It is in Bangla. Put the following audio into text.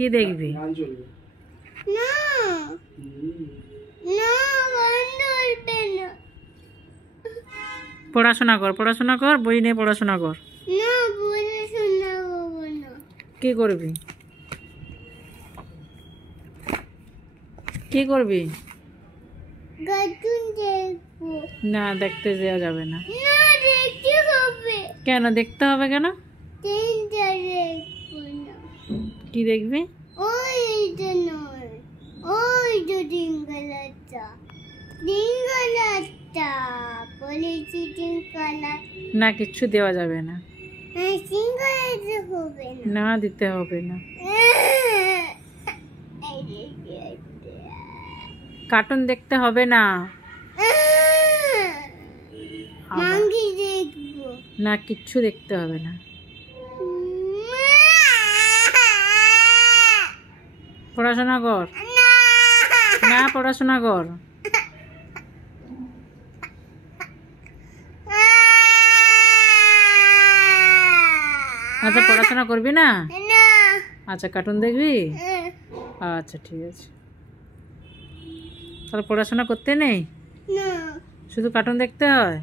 কি দেখবি? পড়াশোনা কর, পড়াশোনা কর, বই নিয়ে পড়াশোনা কর। কি করবি? কি করবি? না, দেখতে দেওয়া যাবে না। কেন দেখতে হবে? কেন? কি দেখবি? না, কিচ্ছু দেওয়া যাবে না। না, দিতে হবে না। কার্টুন দেখতে হবে না। না, কিচ্ছু দেখতে হবে না। পড়াশোনা কর। না, পড়াশোনা কর। আচ্ছা, পড়াশোনা করবি না? আচ্ছা, কার্টুন দেখবি? আচ্ছা, ঠিক আছে। তাহলে পড়াশোনা করতে নেই, শুধু কার্টুন দেখতে হয়?